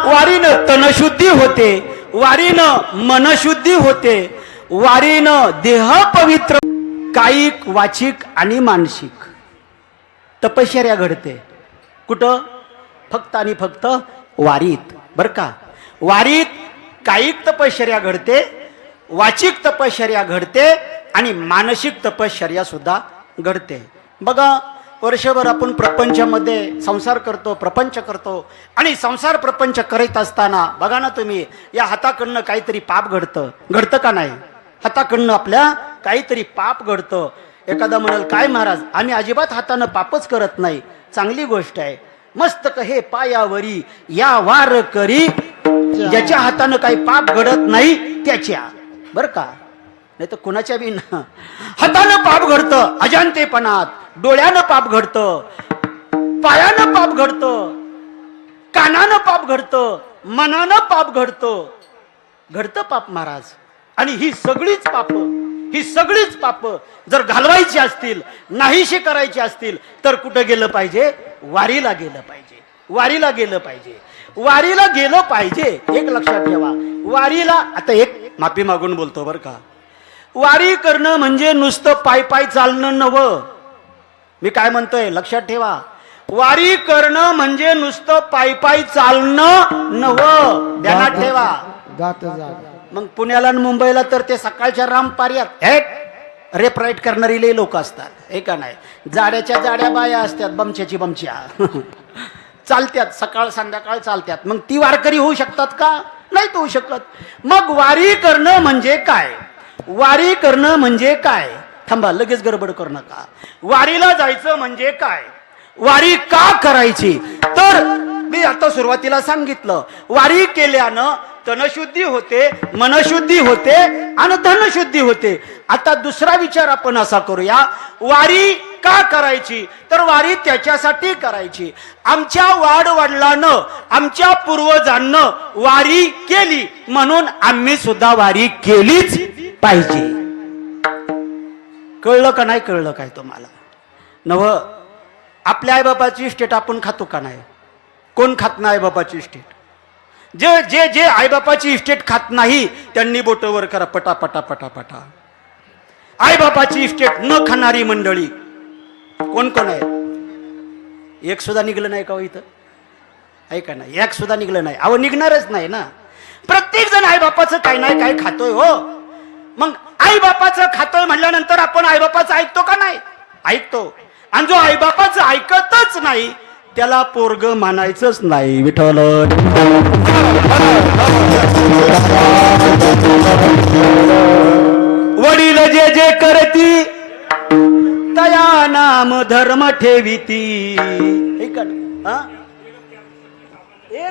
वारीनं तनशुद्धी होते, वारीनं मनशुद्धी होते, वारीनं देह पवित्र, कायिक वाचिक आणि मानसिक तपश्चर्या घडते. कुठं? फक्त आणि फक्त वारीत. बर का? वारीत कायिक तपश्चर्या घडते, वाचिक तपश्चर्या घडते आणि मानसिक तपश्चर्या सुद्धा घडते. बघा, वर्षभर आपण प्रपंचामध्ये संसार करतो, प्रपंच करतो आणि संसार प्रपंच करीत असताना बघा ना तुम्ही, या हाताकडनं काहीतरी पाप घडतं. घडतं का नाही? हाताकडनं आपल्या काहीतरी पाप घडतं. एखादा म्हणाल, काय महाराज, आम्ही अजिबात हातानं पापच करत नाही. चांगली गोष्ट आहे. मस्तक हे पायावरी या वार करी, ज्याच्या हातानं काही पाप घडत नाही त्याच्या. बर का? नाही तर कुणाच्या बी हातानं पाप घडतं, अजाणतेपणात. डोळ्यानं पाप घडतं, पायानं पाप घडतं, कानानं पाप घडतं, मनानं पाप घडतं. घडतं पाप महाराज. आणि ही सगळीच पाप जर घालवायची असतील, नाहीशी करायची असतील, तर कुठं गेलं पाहिजे? वारीला गेलं पाहिजे. वारीला गेलं पाहिजे. वारीला गेलं पाहिजे. एक लक्षात ठेवा, वारीला, आता एक माफी मागून बोलतो बरं का, वारी करणं म्हणजे नुसतं पाय पाय चालणं नवं. मी काय म्हणतोय लक्षात ठेवा, वारी करणं म्हणजे नुसतं पाय पाय चालणं नवं. ध्यानात ठेवा. मग पुण्याला आणि मुंबईला तर ते सकाळच्या रामपार्यात रेप राईट करणारी लई लोक असतात, हे का नाही? जाड्याच्या जाड्या बाया असतात, बमच्याची बमच्या चालत्यात, सकाळ संध्याकाळ चालत्यात. मग ती वारकरी होऊ शकतात का? नाही होऊ शकत. मग वारी करणं म्हणजे काय? वारी करणं म्हणजे काय? थांबा, लगेच गडबड करू नका. वारीला जायचं म्हणजे काय? वारी का करायची? तर मी आता सुरुवातीला सांगितलं, वारी केल्यानं तनशुद्धी होते, मनशुद्धी होते आणि धनशुद्धी होते. आता दुसरा विचार आपण असा करूया, वारी का करायची? तर वारी त्याच्यासाठी करायची, आमच्या वाडवडिलांनं, आमच्या पूर्वजांनं वारी केली म्हणून आम्ही सुद्धा वारी केलीच पाहिजे. कळलं का नाही? कळलं काय तुम्हाला? नव, आपल्या आईबापाची इस्टेट आपण खातो का नाही? कोण खात नाही आईबापाची इस्टेट? जे जे जे आईबापाची इस्टेट खात नाही त्यांनी बोटं वर करा, पटा पटा पटा पटा. आईबापाची इस्टेट न खाणारी मंडळी कोण कोण आहे? एक सुद्धा निघलं नाही का हो इथं? ऐका ना, एक सुद्धा निघलं नाही. अहो, निघणारच नाही ना. प्रत्येक जण आईबापाचं काही नाही काय खातोय हो. मग आईबापाचं खातोय म्हणल्यानंतर आपण आईबापाचं ऐकतो का नाही? ऐकतो. आणि जो आईबापाचं ऐकतच नाही त्याला पोरग मानायचंच नाही. विठ्ठल वडील जे जे करती तया नाम धर्म ठेविती. ऐका ना,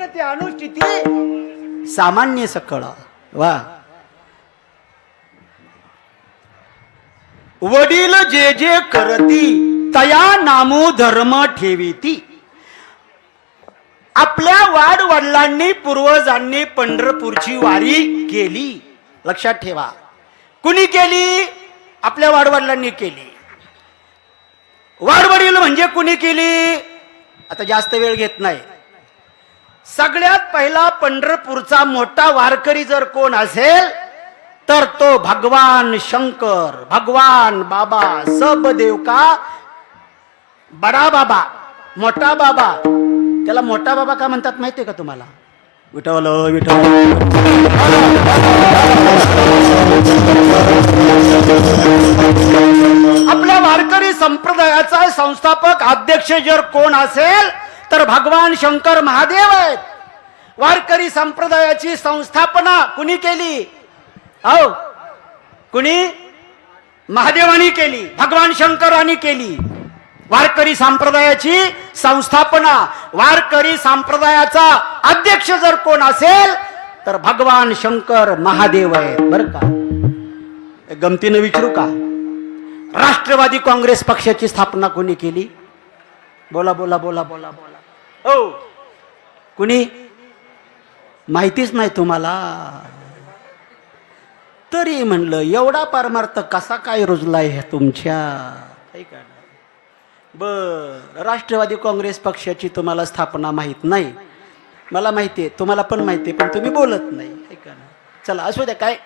ते अनुष्ठिती सामान्य सकळ. वा, वडील जे जे करती तया नामो धर्म ठेविती. आपल्या वाडवडिलांनी पूर्वजांनी पंढरपूरची वारी केली. लक्षात ठेवा, कुणी केली? आपल्या वाडवडिलांनी केली. वाडवडील म्हणजे कुणी केली? आता जास्त वेळ घेत नाही. सगळ्यात पहिला पंढरपूरचा मोठा वारकरी जर कोण असेल तर तो भगवान शंकर, भगवान बाबा, सब देव का बडा बाबा, मोठा बाबा. त्याला मोठा बाबा का म्हणतात माहितीये का तुम्हाला? विठ्ठल विठ्ठल. आपल्या वारकरी संप्रदायाचा संस्थापक अध्यक्ष जर कोण असेल तर भगवान शंकर महादेव आहेत. वारकरी संप्रदायाची संस्थापना कुणी केली? हो, कुणी? महादेवानी केली, भगवान शंकरांनी केली. वारकरी संप्रदायाची संस्थापना, वारकरी संप्रदायाचा अध्यक्ष जर कोण असेल तर भगवान शंकर महादेव आहे. बरं का? गमतीनं विचारू का, राष्ट्रवादी काँग्रेस पक्षाची स्थापना कोणी केली? बोला बोला बोला बोला बोला. हो, कुणी? माहितीच नाही तुम्हाला? तरी म्हणलं एवढा परमार्थ कसा काय रुजलाय तुमच्या? बर, राष्ट्रवादी काँग्रेस पक्षाची तुम्हाला स्थापना माहीत नाही, मला माहिती आहे, तुम्हाला पण माहिती आहे, पण तुम्ही बोलत नाही, ऐका ना. चला असू द्या, काय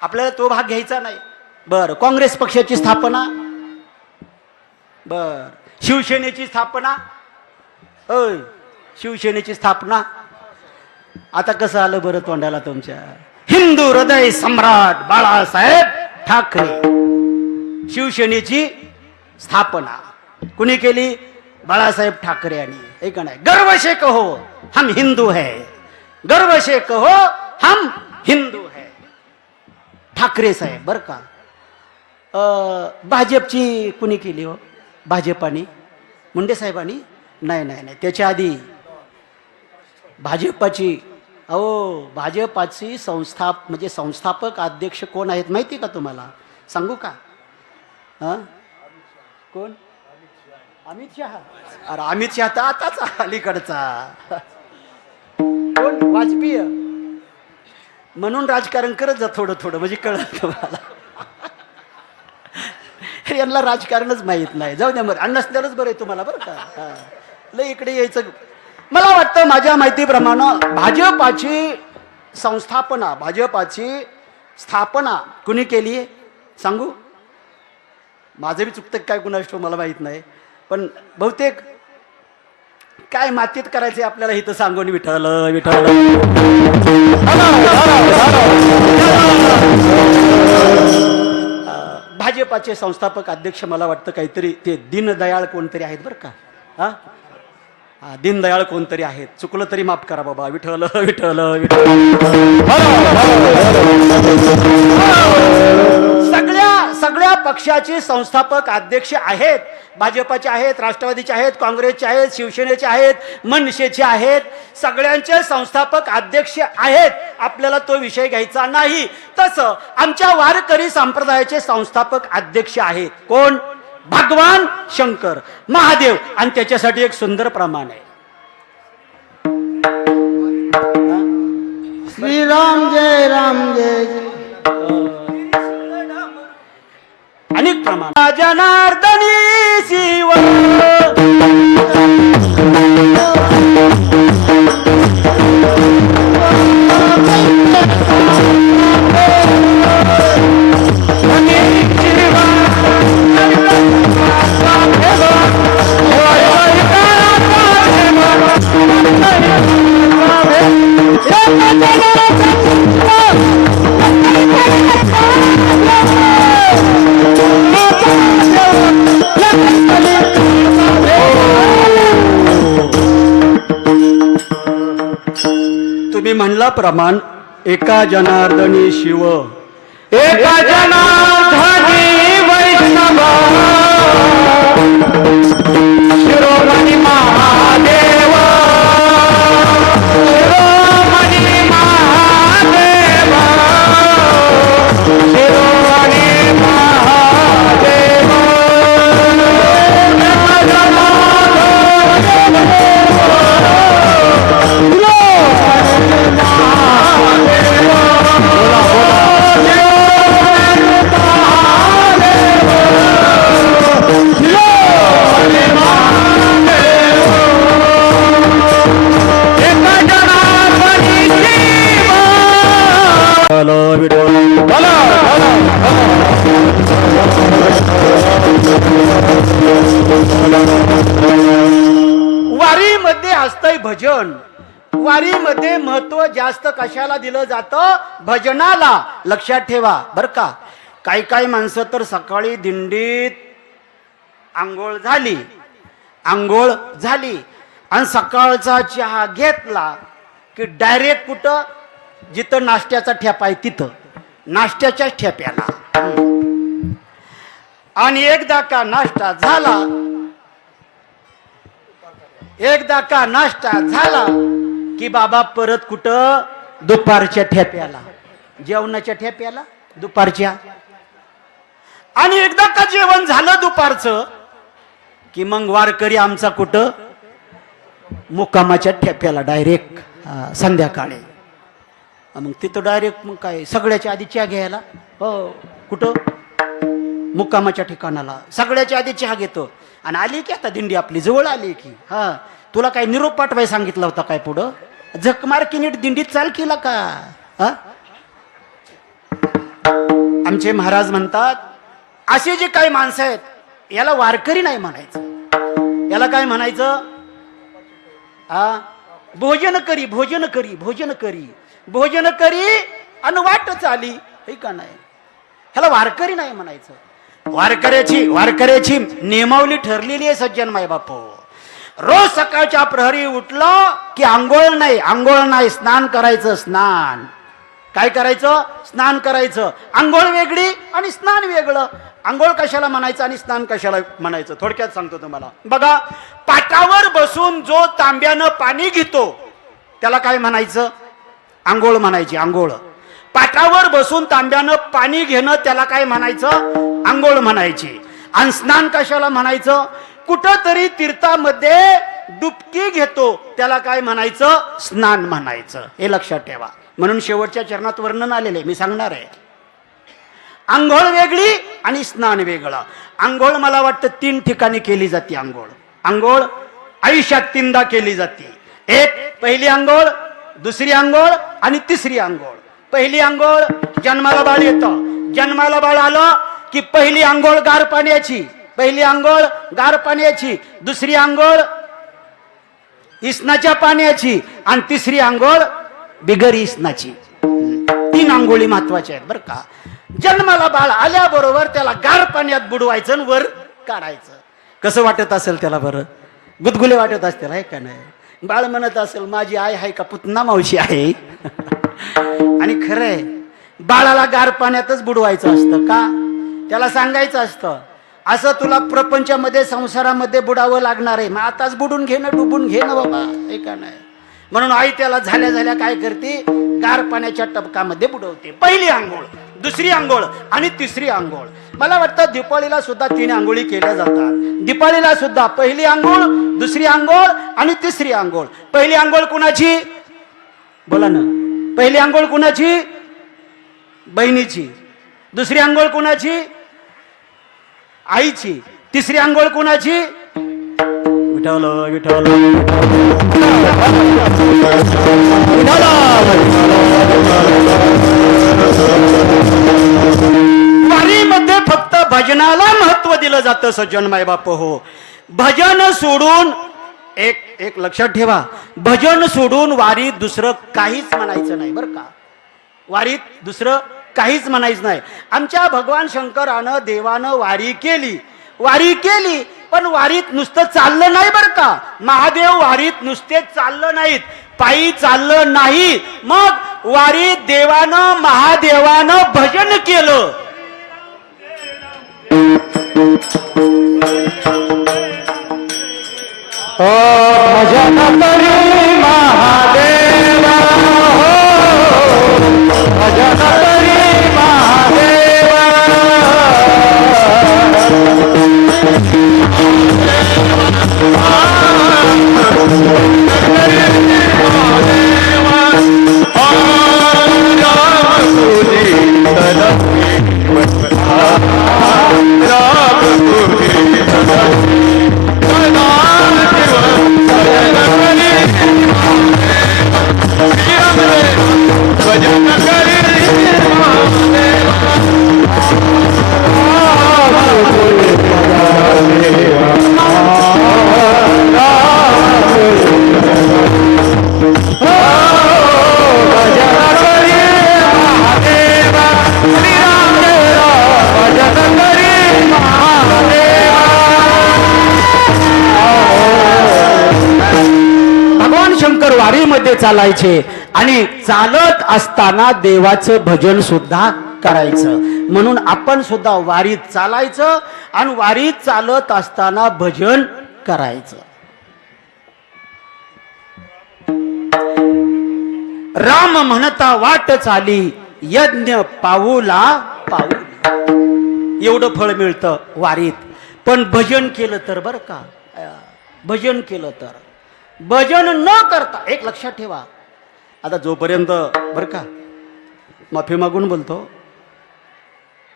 आपल्याला तो भाग घ्यायचा नाही. बर, काँग्रेस पक्षाची स्थापना, बर, शिवसेनेची स्थापना, होय शिवसेनेची स्थापना. आता कसं आलं बरं तोंडाला तुमच्या? हिंदू हृदय सम्राट बाळासाहेब ठाकरे, शिवसेनेची स्थापना कुणी केली? बाळासाहेब ठाकरे यांनी. एक नाही, गर्व से कहो हम हिंदू है, गर्व से कहो हम हिंदू है, ठाकरे साहेब बर का. भाजपची कुणी केली हो? भाजपानी, मुंडे साहेबांनी? नाही नाही नाही, त्याच्या आधी भाजपाची, अहो भाजपाची म्हणजे संस्थापक अध्यक्ष कोण आहेत माहिती का तुम्हाला? सांगू का? हा, कोण? अमित शहा. अरे अमित शहा तर आताच अलीकडचा. कोण? वाजपेयी. म्हणून राजकारण करत जा थोडं थोडं, म्हणजे कळत तुम्हाला. यांना राजकारणच माहित नाही. जाऊ द्या, बरं नसल्यानंच बरं आहे तुम्हाला बरं का. लय इकडे यायचं. मला वाटतं माझ्या माहितीप्रमाणे भाजपाची संस्थापना, भाजपाची स्थापना कुणी केली आहे सांगू? माझं बी चुकतं काय कुणाष्ट मला माहित नाही, पण बहुतेक काय मातीत करायचे आपल्याला इथं सांगून विठ्ठल विठ्ठल. भाजपाचे संस्थापक अध्यक्ष मला वाटतं काहीतरी ते दीनदयाळ कोणतरी आहेत बरं का. हा, दीनदयाळ कोणतरी आहेत. चुकलं तरी माफ करा बाबा. विठ्ठल विठ्ठल विठ्ठल. सगळ्या पक्षाचे संस्थापक अध्यक्ष आहेत. भाजपाचे आहेत, राष्ट्रवादीचे आहेत, काँग्रेसचे आहेत, शिवसेनेचे आहेत, मनसेचे आहेत. सगळ्यांचे संस्थापक अध्यक्ष आहेत. आपल्याला तो विषय घ्यायचा नाही. तसं आमच्या वारकरी संप्रदायाचे संस्थापक अध्यक्ष आहेत. कोण? भगवान शंकर महादेव. आणि त्याच्यासाठी एक सुंदर प्रमाण आहे. श्रीराम जय राम जय जय. अनेक प्रमाण. जनार्दनी शिव तुम्ही म्हणला प्रमाण, एका जनार्दनी शिव, एका जनार्दनी वैष्णव, शिरोमणी महादेव, शिरोमणी महादेव, शिरोमणी महादेव. वारीमध्ये असतंय भजन. वारीमध्ये महत्व जास्त कशाला दिलं जातं? भजनाला. लक्षात ठेवा बर का. काही माणसं तर सकाळी दिंडीत आंघोळ झाली आणि सकाळचा चहा घेतला की डायरेक्ट कुठं? जिथं नाश्त्याचा ठेपा आहे तिथं, नाश्त्याच्याच ठेप्याला. आणि एकदा का नाश्ता झाला की बाबा परत कुठं? दुपारच्या ठेप्याला, जेवणाच्या ठेप्याला दुपारच्या. आणि एकदा का जेवण झालं दुपारचं की मग वारकरी आमचा कुठं? मुक्कामाच्या ठेप्याला डायरेक्ट संध्याकाळी. मग तिथं डायरेक्ट मग काय सगळ्याच्या आधी चहा घ्यायला. हो, कुठं? मुक्कामाच्या ठिकाणाला सगळ्याच्या आधी चहा घेतो आणि आली की आता दिंडी आपली जवळ आली की हा तुला काय निरोप पाठवाय सांगितलं होता काय पुढं झक मार की नीट दिंडीत चाल केला का हा आमचे महाराज म्हणतात असे जे काही माणसं आहेत याला वारकरी नाही म्हणायचं याला काय म्हणायचं हा भोजन करी भोजन करी भोजन करी भोजन करी आणि वाट चाली हे का नाही ह्याला वारकरी नाही म्हणायचं वारकऱ्याची नियमावली ठरलेली आहे सज्जन माय बापू रोज सकाळच्या प्रहरी उठलं की आंघोळ नाही स्नान करायचं स्नान काय करायचं स्नान करायचं आंघोळ वेगळी आणि स्नान वेगळं आंघोळ कशाला म्हणायचं आणि स्नान कशाला म्हणायचं थोडक्यात सांगतो तुम्हाला बघा पाटावर बसून जो तांब्यानं पाणी घेतो त्याला काय म्हणायचं आंघोळ म्हणायची आंघोळ पाटावर बसून तांब्यानं पाणी घेणं त्याला काय म्हणायचं आंघोळ म्हणायची आणि स्नान कशाला म्हणायचं कुठंतरी तीर्थामध्ये डुबकी घेतो त्याला काय म्हणायचं स्नान म्हणायचं हे लक्षात ठेवा म्हणून शेवटच्या चरणात वर्णन आलेले मी सांगणार आहे आंघोळ वेगळी आणि स्नान वेगळं आंघोळ मला वाटतं 3 ठिकाणी केली जाते आंघोळ आयुष्यात 3दा केली जाते एक पहिली आंघोळ दुसरी आंघोळ आणि तिसरी आंघोळ पहिली आंघोळ जन्माला बाळ येतं जन्माला बाळ आलं की पहिली आंघोळ गार पाण्याची दुसरी आंघोळ इस्नाच्या पाण्याची आणि तिसरी आंघोळ बिगर इस्नाची 3 आंघोळी महत्वाच्या आहेत बरं का जन्माला बाळ आल्याबरोबर त्याला गार पाण्यात बुडवायचं आणि वर काढायचं कसं वाटत असेल त्याला बरं गुदगुले वाटत असतील आहे का नाही बाळ म्हणत असेल माझी आई आहे का पुतना मावशी आहे आणि खरंय बाळाला गार पाण्यातच बुडवायचं असतं का त्याला सांगायचं असतं असं तुला प्रपंचामध्ये संसारामध्ये बुडावं लागणार आहे मग आताच बुडून घेणं डुबून घेणं बाबा हे का नाही म्हणून आई त्याला झाल्या काय करते गार पाण्याच्या टबकामध्ये बुडवते पहिली आंघोळ दुसरी आंघोळ आणि तिसरी आंघोळ मला वाटतं दिपाळीला सुद्धा 3 आंघोळी केल्या जातात दिपाळीला सुद्धा पहिली आंघोळ दुसरी आंघोळ आणि तिसरी आंघोळ पहिली आंघोळ कुणाची बोला ना पहिली आंघोळ कुणाची बहिणीची दुसरी आंघोळ कुणाची आईची तिसरी आंघोळ कुणाची विठ्ठल वारीमध्ये फक्त भजनाला महत्व दिलं जातं सज्जन माय बाप हो भजन सोडून एक लक्षात ठेवा भजन सोडून वारीत दुसरं काहीच म्हणायचं नाही बरं का वारीत दुसरं काहीच म्हणायचं नाही आमच्या भगवान शंकरानं देवानं वारी केली पण वारीत नुसतं चाललं नाही बरं का महादेव वारीत नुसते चाललं नाहीत पायी चाललं नाही मग वारीत देवानं महादेवानं भजन केलं भजन करी महादेवा भजन करी महादेवा वारीमध्ये चालायचे आणि चालत असताना देवाचं भजन सुद्धा करायचं म्हणून आपण सुद्धा वारीत चालायचं आणि वारीत चालत असताना भजन करायचं राम म्हणता वाट चाली यज्ञ पाऊला पाऊल एवढं फळ मिळतं वारीत पण भजन केलं तर बरं का भजन केलं तर भजन न करता एक लक्षात ठेवा आता जोपर्यंत बरं का माफी मागून बोलतो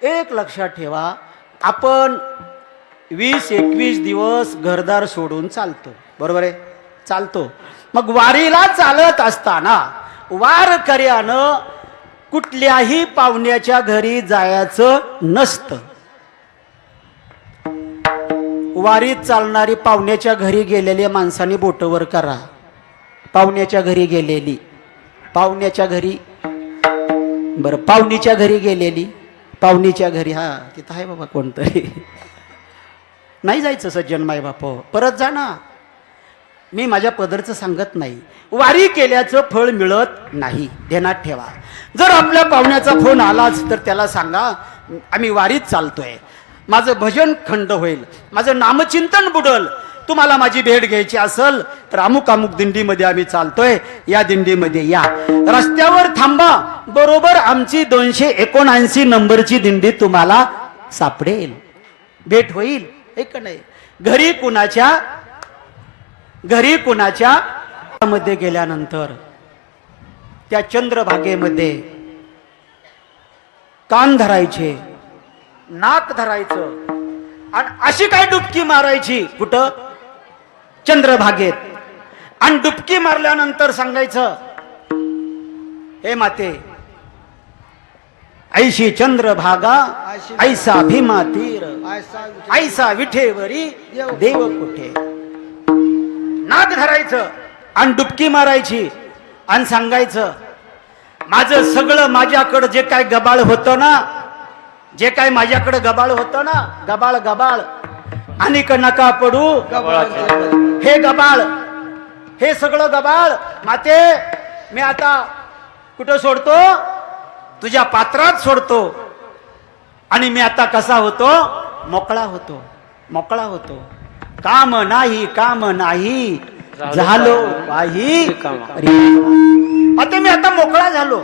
एक लक्षात ठेवा आपण 20-21 दिवस घरदार सोडून चालतो, बरोबर आहे, चालतो. मग वारीला चालत असताना वारकऱ्यानं कुठल्याही पाहुण्याच्या घरी जायचं नसतं. वारीत चालणारी पाहुण्याच्या घरी गेलेल्या माणसाने बोटवर करा. पाहुण्याच्या घरी गेलेली, पाहुण्याच्या घरी, बरं पाहुणीच्या घरी गेलेली, पाहुणीच्या घरी, हा तिथं आहे बाबा कोणतरी, नाही जायचं सज्जन माय बाप, परत जा ना. मी माझ्या पदरचं सांगत नाही, वारी केल्याचं फळ मिळत नाही, ध्यानात ठेवा. जर आपल्या पाहुण्याचा फोन आलाच तर त्याला सांगा आम्ही वारीत चालतोय, माझं भजन खंड होईल, माझं नामचिंतन बुडल, तुम्हाला माझी भेट घ्यायची असेल तर अमुक अमुक दिंडीमध्ये आम्ही चालतोय, या दिंडीमध्ये या, रस्त्यावर थांबा, बरोबर आमची 279 नंबरची दिंडी तुम्हाला सापडेल, भेट होईल. एक नाही, घरी कुणाच्या मध्ये गेल्यानंतर त्या चंद्रभागेमध्ये कान धरायचे, नाक धरायचं आणि अशी काय डुबकी मारायची, कुठं, चंद्रभागेत. आणि डुबकी मारल्यानंतर सांगायचं, हे माते, ऐशी चंद्रभागा ऐसा भीमा तीर, ऐसा विठेवरी देव कुठे. नाक धरायचं आणि डुबकी मारायची आणि सांगायचं, माझं सगळं माझ्याकडं जे काय गबाळ होतं ना, जे काय माझ्याकडे गबाळ होतं ना, गबाळ गबाळ आणि नका पडू हे गबाळ, हे सगळं गबाळ माते मी आता कुठं सोडतो, तुझ्या पात्रात सोडतो. आणि मी आता कसा होतो, मोकळा होतो, मोकळा होतो. काम नाही, काम नाही झालो काही, आता मी आता मोकळा झालो.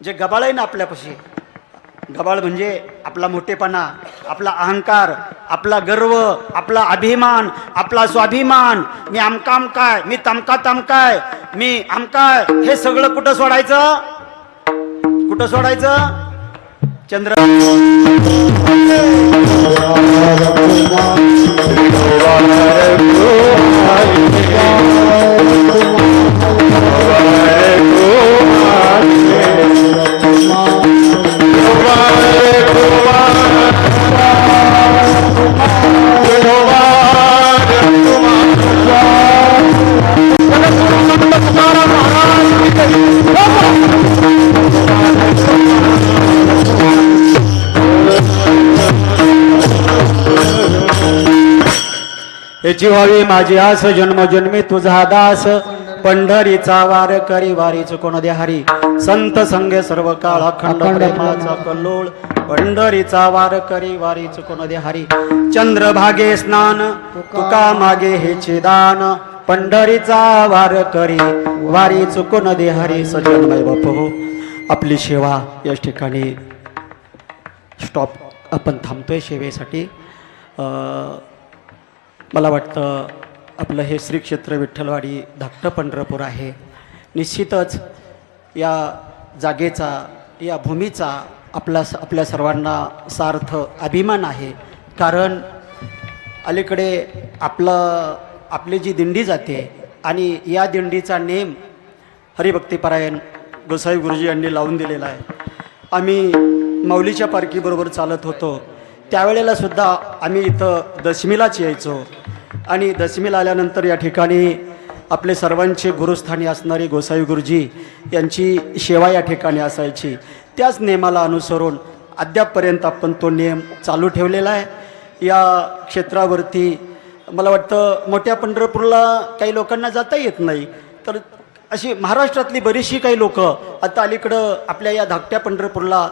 जे गबाळ आहे ना आपल्यापाशी, गबाळ म्हणजे आपला मोठेपणा, आपला अहंकार, आपला गर्व, आपला अभिमान, आपला स्वाभिमान, मी आमकाम काय, मी तमका तमकाय, मी आमकाय, हे सगळं कुठं सोडायचं, कुठं सोडायचं, चंद्र याची व्हावी माझी आस, जन्मजन्मी तुझा दास, पंढरीचा वार करी वारी चुकून दे हरी, संत संगे सर्व काळ अखंड प्रेमाचा कल्लोळ, पंढरीचा वार करी वारी चुकून दे हरी, चंद्रभागे स्नान तुका मागे हेचे दान, पंढरीचा वार करी वारी चुकून दे हरी. सज्जन माय बाप हो, आपली सेवा या ठिकाणी स्टॉप, आपण थांबतोय सेवेसाठी. मला वाटतं आपलं हे श्री क्षेत्र विठ्ठलवाडी धाकटं पंढरपूर आहे. निश्चितच या जागेचा, या भूमीचा आपल्या सर्वांना सार्थ अभिमान आहे. कारण अलीकडे आपली जी दिंडी जाते आणि या दिंडीचा नेम हरिभक्तीपरायण गोसाई गुरुजी यांनी लावून दिलेला आहे. आम्ही माऊलीच्या पालखीबरोबर चालत होतो, त्यावेळेला सुद्धा आम्ही इथं दशमीलाच यायचो आणि दशमीला आल्यानंतर या ठिकाणी आपले सर्वांचे गुरुस्थानी असणारे गोसाई गुरुजी यांची सेवा या ठिकाणी असायची. त्याच नियमाला अनुसरून अद्यापपर्यंत आपण तो नियम चालू ठेवलेला आहे. या क्षेत्रावरती मला वाटतं मोठ्या पंढरपूरला काही लोकांना जाता येत नाही, तर अशी महाराष्ट्रातली बरीचशी काही लोक आता अलीकडं आपल्या या धाकट्या पंढरपूरला